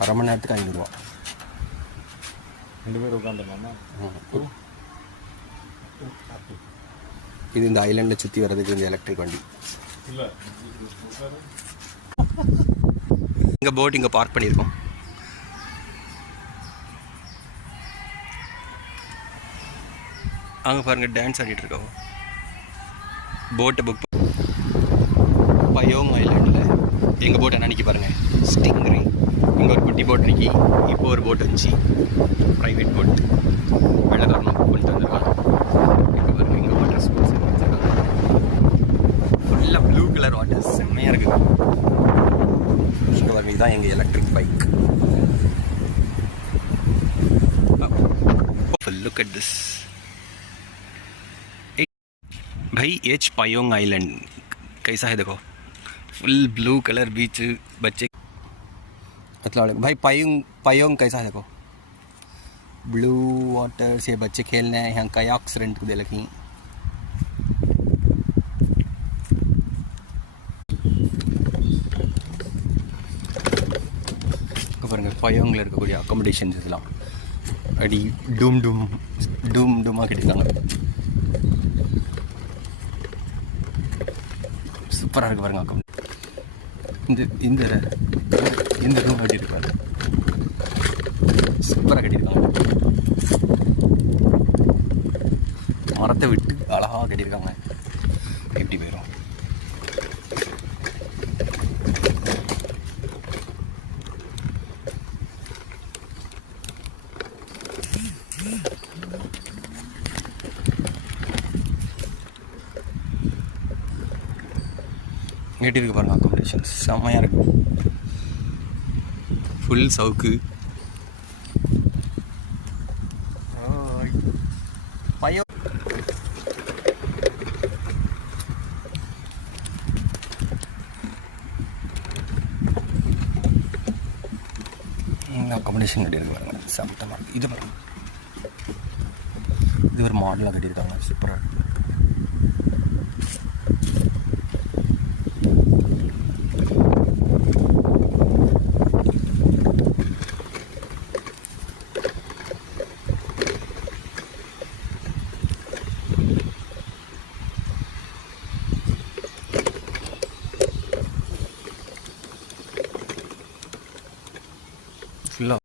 அரை மணி நேரத்துக்கு 500 ரூபா. 2 பேர் உட்காந்துடலாமா? இது இந்த ஐலண்டில் சுற்றி வர்றதுக்கு இந்த எலக்ட்ரிக் வண்டி. இல்லை இங்கே போட் இங்கே பார்க் பண்ணியிருக்கோம். அங்கே பாருங்கள் டான்ஸ் ஆடிட்டு இருக்கோம். போட்டை புக் பயோங் ஐலாண்டில் எங்கள் போட் என்ன நிற்கி பாருங்கள், ஸ்டிங்ரி. இங்கே ஒரு குட்டி போட் நிற்கி, இப்போ ஒரு போட் வந்துச்சு, ப்ரைவேட் போட். வெள்ளக்காரனும் புக் பண்ணிட்டு வந்துருக்கான். இங்கே பாருங்கள், இங்கே வாட்டர் ஸ்போர்ட்ஸ் வச்சுருக்காங்க. ஃபுல்லாக ப்ளூ கலர் வாட்டர், செம்மையாக இருக்குது. இங்கே பாருங்கள், இதுதான் எங்கள் electric bike. Look at this. भाई एच पायोंग आइलैंड कैसा है देखो, फुल ब्लू कलर बीच. बच्चे मतलब भाई पायोंग कैसा है देखो, ब्लू वाटर से बच्चे खेलने हैं. यहाँ कयाक्स रेंट को दे रखी. பாருங்க பயோங்கில் இருக்கக்கூடிய அக்காமடேஷன்ஸ் இதெல்லாம் அடி டூமாக கட்டிருக்காங்க. சூப்பராக இருக்குது பாருங்க அக்கம். இந்த ரூம் கட்டியிருக்காரு, சூப்பராக கட்டியிருக்காங்க. மரத்தை விட்டு அழகாக கட்டியிருக்காங்க. எப்படி போயிடும். எப்படி இருக்குது பாருங்கள் அக்காமடேஷன்ஸ், செம்மையாக இருக்குது. ஃபுல் சவுக்கு. பயோ அக்காமடேஷன் கட்டியிருக்கு பாருங்கள், செம்மட்டமாக இருக்குது. இது பாருங்கள், இது ஒரு மாடலாக கட்டியிருக்காங்க, சூப்பராக இருக்குது.